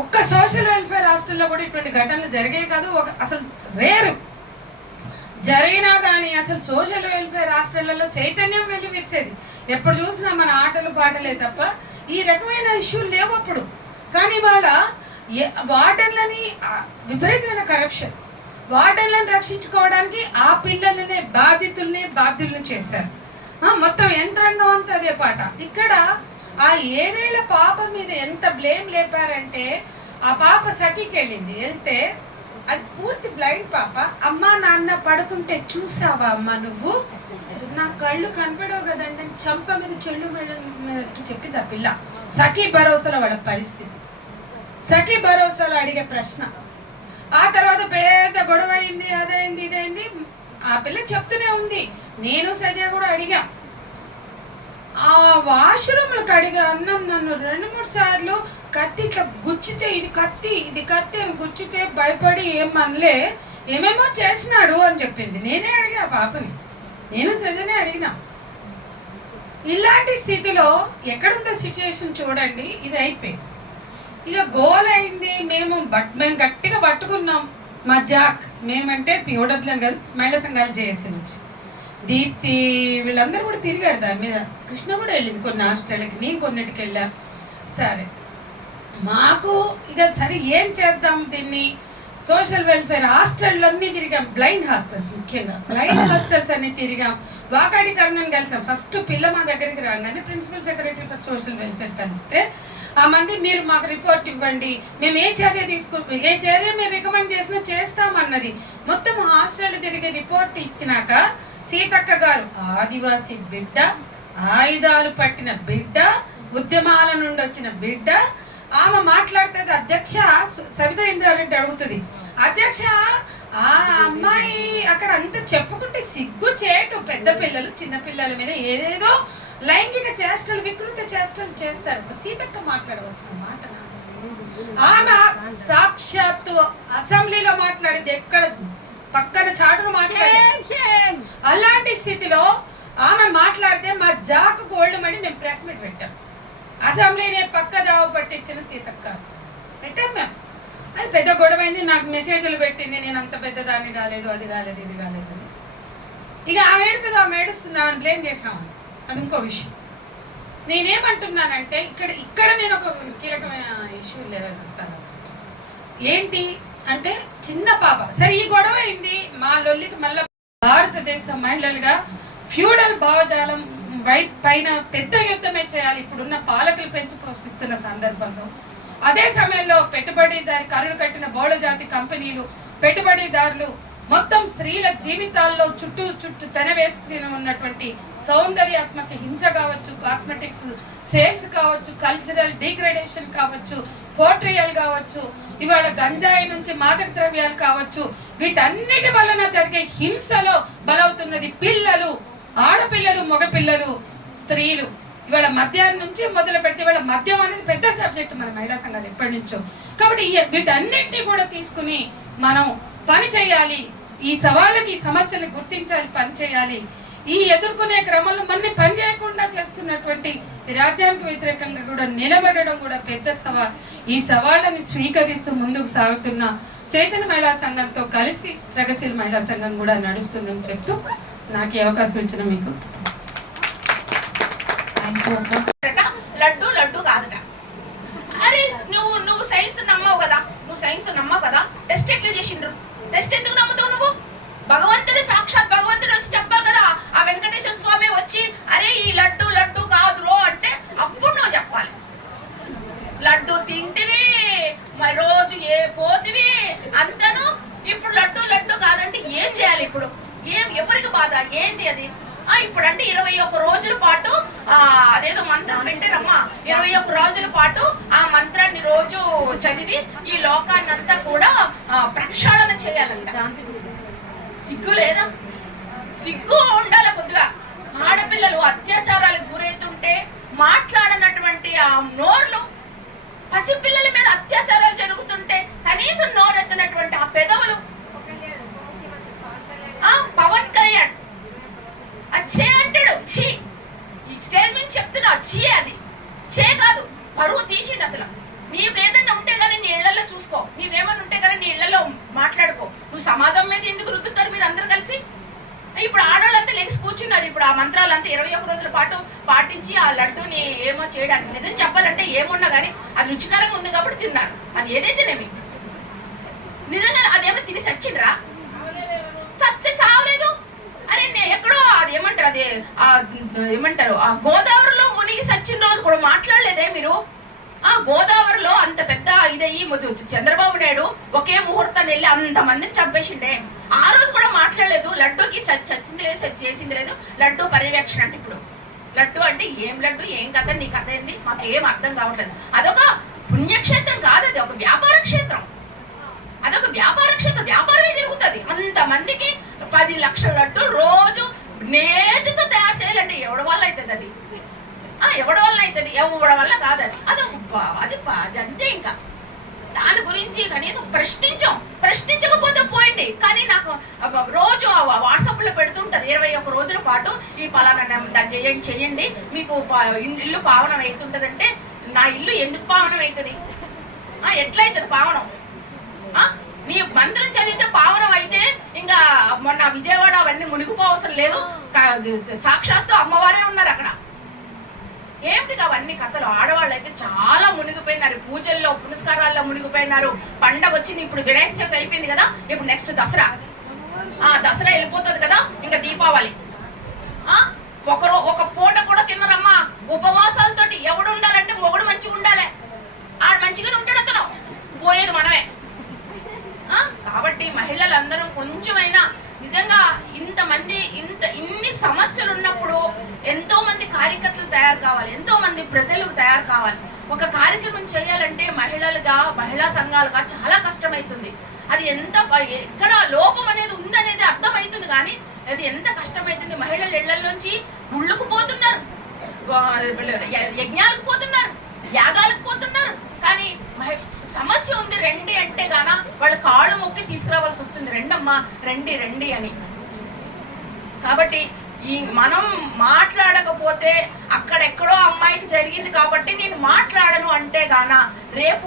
ఒక్క సోషల్ వెల్ఫేర్ హాస్టల్లో కూడా ఇటువంటి ఘటనలు జరిగేవి కాదు. అసలు రేరు జరిగినా కానీ అసలు సోషల్ వెల్ఫేర్ హాస్టళ్లలో చైతన్యం వెళ్ళి విరిసేది. ఎప్పుడు చూసినా మన ఆటలు పాటలే తప్ప ఈ రకమైన ఇష్యూలు లేవు అప్పుడు. కానీ వాళ్ళ వార్డెన్లని విపరీతమైన కరప్షన్, వార్డెన్లను రక్షించుకోవడానికి ఆ పిల్లలనే బాధ్యుల్ని చేశారు. మొత్తం యంత్రాంగం అంతా అదే పాట. ఇక్కడ ఆ 7 ఏళ్ల పాప మీద ఎంత బ్లేమ్ లేపారంటే, ఆ పాప సఖీకి వెళ్ళింది. వెళ్తే అది పూర్తి బ్లైండ్ పాప. అమ్మా నాన్న పడుకుంటే చూసావా అమ్మా నువ్వు, నా కళ్ళు కనపడవు కదండి అని చంప మీద చెల్లు మీద చెప్పింది ఆ పిల్ల. సఖీ భరోసాలో వాడి పరిస్థితి, సఖీ భరోసాలో అడిగే ప్రశ్న. ఆ తర్వాత పెద్ద గొడవ అయింది, అదైంది ఇదైంది. ఆ పిల్ల చెప్తూనే ఉంది. నేను సజయ్ కూడా అడిగా, ఆ వాష్రూమ్లకు అడిగా అన్నం నన్ను 2-3 సార్లు కత్తి ఇట్లా గుచ్చితే ఇది కత్తి అని గుచ్చితే భయపడి ఏమనలే, ఏమేమో చేసినాడు అని చెప్పింది. నేనే అడిగా ఆ పాపని, నేను సజనే అడిగినా. ఇలాంటి స్థితిలో ఎక్కడుందో సిచ్యుయేషన్ చూడండి. ఇది అయిపోయింది, ఇక గోల్ అయింది. మేము గట్టిగా పట్టుకున్నాం. మా జాక్, మేమంటే పిఓడబ్ల్యూ అని కాదు, మహిళా సంఘాలు జేఏసీ నుంచి దీప్తి వీళ్ళందరూ కూడా తిరిగారు దాని మీద. కృష్ణ కూడా వెళ్ళింది కొన్ని హాస్టల్కి, నేను కొన్నిటికి వెళ్ళా. సరే మాకు ఇక సరే ఏం చేద్దాం దీన్ని, సోషల్ వెల్ఫేర్ హాస్టల్ అన్నీ తిరిగాం. బ్లైండ్ హాస్టల్స్, ముఖ్యంగా బ్లైండ్ హాస్టల్స్ అన్ని తిరిగాం. వాకాడీకరణను కలిసాం. ఫస్ట్ పిల్ల మా దగ్గరికి రాగానే principal secretary for social welfare కలిస్తే, ఆ మంది మీరు మాకు రిపోర్ట్ ఇవ్వండి, మేము ఏ చర్య తీసుకుంటాం, ఏ చర్య మీరు రికమెండ్ చేసినా చేస్తామన్నది. మొత్తం హాస్టల్ తిరిగి రిపోర్ట్ ఇచ్చినాక సీతక్క గారు ఆదివాసి బిడ్డ, ఆయుధాలు పట్టిన బిడ్డ, ఉద్యమాల నుండి వచ్చిన బిడ్డ, ఆమె మాట్లాడుతుంది. అధ్యక్ష సబితా ఇంద్రారెడ్డి అడుగుతుంది, అధ్యక్ష ఆ అమ్మాయి అక్కడ అంతా చెప్పుకుంటే సిగ్గు చేటు, పెద్ద పిల్లలు చిన్న పిల్లల మీద ఏదేదో లైంగిక చేష్టలు, వికృత చేష్టలు చేస్తారు. సీతక్క మాట్లాడవలసిన మాట ఆమె సాక్షాత్తు అసెంబ్లీలో మాట్లాడింది, ఎక్కడ పక్కన చాటును మాట్లాడింది. అలాంటి స్థితిలో ఆమె మాట్లాడితే మా జాకు గోల్డ్ మని మేము ప్రెస్ మీట్ పెట్టాం. అసెంబ్లీనే పక్క దావ పట్టించిన సీతక్క పెట్టాం మేము. అది పెద్ద గొడవైంది. నాకు మెసేజ్లు పెట్టింది, నేను అంత పెద్దదాన్ని కాలేదు, అది కాలేదు, ఇది కాలేదు అని. ఇక ఆమె ఏడుపుదో ఆమె ఏడుస్తుంది, ఆమెను బ్లేమ్ చేసామని. అది ఇంకో విషయం. నేనేమంటున్నానంటే ఇక్కడ నేను ఒక కీలకమైన ఇష్యూ లేవెళ్తాను. ఏంటి అంటే, చిన్న పాప సరే ఈ గొడవ అయింది, మా లొల్లికి మళ్ళీ భారతదేశ మహిళలుగా ఫ్యూడల్ భావజాలం పైన పెద్ద యుద్ధమే చేయాలి ఇప్పుడున్న పాలకులు పెంచి పోషిస్తున్న సందర్భంలో. అదే సమయంలో పెట్టుబడిదారి కరులు కట్టిన బోడ జాతి కంపెనీలు, పెట్టుబడిదారులు మొత్తం స్త్రీల జీవితాల్లో చుట్టూ పెనవేస్తూనే ఉన్నటువంటి సౌందర్యాత్మక హింస కావచ్చు, కాస్మెటిక్స్ సేల్స్ కావచ్చు, కల్చరల్ డిగ్రేడేషన్ కావచ్చు, పోర్ట్రియల్ కావచ్చు, ఇవాళ గంజాయి నుంచి మాదక ద్రవ్యాలు కావచ్చు, వీటన్నిటి వలన జరిగే హింసలో బలవుతున్నది పిల్లలు, ఆడపిల్లలు, మగపిల్లలు, స్త్రీలు. ఇవాళ మద్యాన్ని నుంచి మొదలు పెడితే ఇవాళ మద్యం అనేది పెద్ద సబ్జెక్ట్ మన మహిళా సంఘాలు ఎప్పటి నుంచో. కాబట్టి వీటన్నిటిని కూడా తీసుకుని మనం పని చేయాలి. ఈ సవాళ్ళని, ఈ సమస్యని గుర్తించాలి, పని చేయాలి. ఈ ఎదుర్కొనే క్రమంలో మన పని చేయకుండా చేస్తున్నటువంటి రాజ్యానికి వ్యతిరేకంగా కూడా నిలబడడం కూడా పెద్ద సవాల్. ఈ సవాళ్ళని స్వీకరిస్తూ ముందుకు సాగుతున్న చైతన్య మహిళా సంఘంతో కలిసి ప్రగతిశీల మహిళా సంఘం కూడా నడుస్తుందని చెప్తూ నాకు ఈ అవకాశం ఇచ్చిన మీకు లడ్డు లడ్డు కాదట. అరే నువ్వు సైన్స్ నమ్మవు కదా, నువ్వు సైన్స్ నమ్మవు కదా, టెస్ట్ ఎట్లా చేసిండ్రు? టెస్ట్ ఎందుకు నమ్ముతావు నువ్వు? భగవంతుడు, సాక్షాత్ భగవంతుడు వచ్చి చెప్పాలి కదా. ఆ వెంకటేశ్వర స్వామి వచ్చి అరే ఈ లడ్డు లడ్డు కాదురో అంటే అప్పుడు నువ్వు చెప్పాలి. లడ్డు తింటివి, మరి రోజు ఏ పోతివి అంతను. ఇప్పుడు లడ్డు లడ్డు కాదంటే ఏం చేయాలి? ఇప్పుడు ఎవరికి బాధ ఏంది అది? ఇప్పుడు అంటే 21 రోజుల పాటు అదేదో మంత్రం పెట్టారమ్మా. 21 రోజుల పాటు ఆ మంత్రాన్ని రోజు చదివి ఈ లోకాన్ని అంతా కూడా ప్రక్షాళన చేయాలంట. సిగ్గు లేదా? సిగ్గు ఉండాలి కొద్దిగా. ఆడపిల్లలు అత్యాచారాలకు గురైతుంటే మాట్లాడనటువంటి ఆ నోర్లు, పసిపిల్లల మీద అత్యాచారాలు జరుగుతుంటే కనీసం నోరెత్తినటువంటి ఆ పెదవులు. పవన్ కళ్యాణ్ చే అంటాడు, చీ. ఈ స్టేజ్ మీద చెప్తున్నా, చీ అది చే కాదు, పరువు తీసిండు. అసలు నీకు ఏదైనా ఉంటే కానీ నీ ఇళ్లలో చూసుకో, నీవేమన్నా ఉంటే కానీ నీ ఇళ్లలో మాట్లాడుకో. నువ్వు సమాజం మీద ఎందుకు రుద్దుతారు మీరు అందరు కలిసి? ఇప్పుడు ఆడవాళ్ళంతా లెగ్స్ కూర్చున్నారు. ఇప్పుడు ఆ మంత్రాలంతా 21 రోజుల పాటు పాటించి ఆ లడ్డూని ఏమో చేయడానికి. నిజం చెప్పాలంటే ఏమున్నా కానీ అది రుచికరంగా ఉంది కాబట్టి తిన్నారు. అది ఏదైతేనేమి నిజంగా అదేమో తిని సచ్చిండ్రా? చావలేదు. అరే ఎక్కడో అది ఏమంటారు, అది ఏమంటారు, ఆ గోదావరిలో మునిగి సచ్చిన రోజు కూడా మాట్లాడలేదే మీరు? గోదావరిలో అంత పెద్ద ఇదయ్యి చంద్రబాబు నాయుడు ఒకే ముహూర్తాన్ని వెళ్ళి అంతమందిని చంపేసిండే, ఆ రోజు కూడా మాట్లాడలేదు. లడ్డూకి చచ్చింది లేదు, చేసింది లేదు, లడ్డూ పర్యవేక్షణ అంటే ఇప్పుడు లడ్డు అంటే ఏం లడ్డు, ఏం కథ, నీ కథ ఏంది, మాకేం అర్థం కావట్లేదు. అదొక పుణ్యక్షేత్రం కాదు, అది ఒక వ్యాపార క్షేత్రం. అదొక వ్యాపార క్షేత్రం, వ్యాపారమే జరుగుతుంది. అంతమందికి 10 లక్షల లడ్డూలు రోజు నేతితో తయారు చేయాలంటే ఎవడి వల్ల అవుతుంది అది? ఎవడి వల్ల అవుతుంది? ఎవడి వల్ల కాదు అది. అది అంతే. ఇంకా దాని గురించి కనీసం ప్రశ్నించకపోతే పోయింది. కానీ నాకు రోజు వాట్సాప్ లో పెడుతుంటారు 21 రోజుల పాటు ఈ పలానా చేయండి మీకు ఇల్లు పావనం అవుతుంటదంటే, నా ఇల్లు ఎందుకు పావనం అవుతుంది? ఎట్లయితుంది పావనం? నీ మంత్రం చదివితే పావనం అయితే ఇంకా మొన్న విజయవాడ అవన్నీ మునిగిపోవసరం లేదు, సాక్షాత్తు అమ్మవారే ఉన్నారు అక్కడ. ఏమిటి అవన్నీ కథలు? ఆడవాళ్ళు అయితే చాలా మునిగిపోయినారు, పూజల్లో పునస్కారాల్లో మునిగిపోయినారు. పండగ వచ్చింది, ఇప్పుడు వినాయక చవితి అయిపోయింది కదా, ఇప్పుడు నెక్స్ట్ దసరా. దసరా వెళ్ళిపోతుంది కదా, ఇంకా దీపావళి. ఒక పూట కూడా తిన్నరమ్మా ఉపవాసాలతోటి. ఎవడు ఉండాలంటే మొగుడు మంచిగా ఉండాలి, ఆడు మంచిగానే ఉంటాడు, అతను పోయేది మనమే. కాబట్టి మహిళలందరూ కొంచెమైనా నిజంగా ఇంతమంది ఇన్ని సమస్యలు ఉన్నప్పుడు ఎంతో మంది కార్యకర్తలు తయారు కావాలి, ఎంతో మంది ప్రజలు తయారు కావాలి. ఒక కార్యక్రమం చేయాలంటే మహిళా సంఘాలుగా చాలా కష్టమవుతుంది. అది ఎక్కడ లోపం అనేది ఉందనేది అర్థమవుతుంది, కానీ అది ఎంత కష్టమవుతుంది. మహిళలు ఇళ్లలోంచి గుళ్ళకు పోతున్నారు, యజ్ఞాలకు పోతున్నారు, యాగాలకు పోతున్నారు, కానీ సమస్య ఉంది రండి అంటే గాన వాళ్ళు కాళ్ళు మొక్కి తీసుకురావాల్సి వస్తుంది. రెండమ్మా రండి అని. కాబట్టి మనం మాట్లాడకపోతే అక్కడెక్కడో అమ్మాయికి జరిగింది కాబట్టి నేను మాట్లాడను అంటే గాన రేపు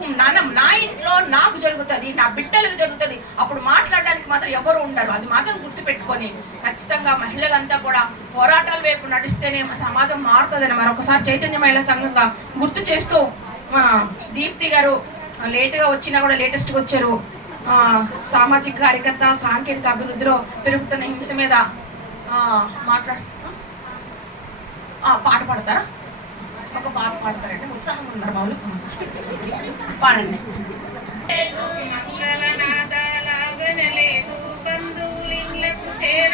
నా ఇంట్లో నాకు జరుగుతుంది, నా బిడ్డలకు జరుగుతుంది, అప్పుడు మాట్లాడడానికి మాత్రం ఎవరు ఉండరు. అది మాత్రం గుర్తుపెట్టుకొని ఖచ్చితంగా మహిళలంతా కూడా పోరాటాల వైపు నడిస్తేనే సమాజం మారుతుందని మరొకసారి చైతన్య మహిళా సంఘంగా గుర్తు చేస్తూ, దీప్తి గారు లేటుగా వచ్చినా కూడా లేటెస్ట్గా వచ్చారు. సామాజిక కార్యకర్త, సాంకేతిక అభివృద్ధిలో పెరుగుతున్న హింస మీద పాట పాడతారా? ఒక పాట పాడతారంటే ఉత్సాహం ఉన్నారు వాళ్ళు, పాడండి. మంగళనాదాలాగనలేదు బంధువులిండ్లకు చేర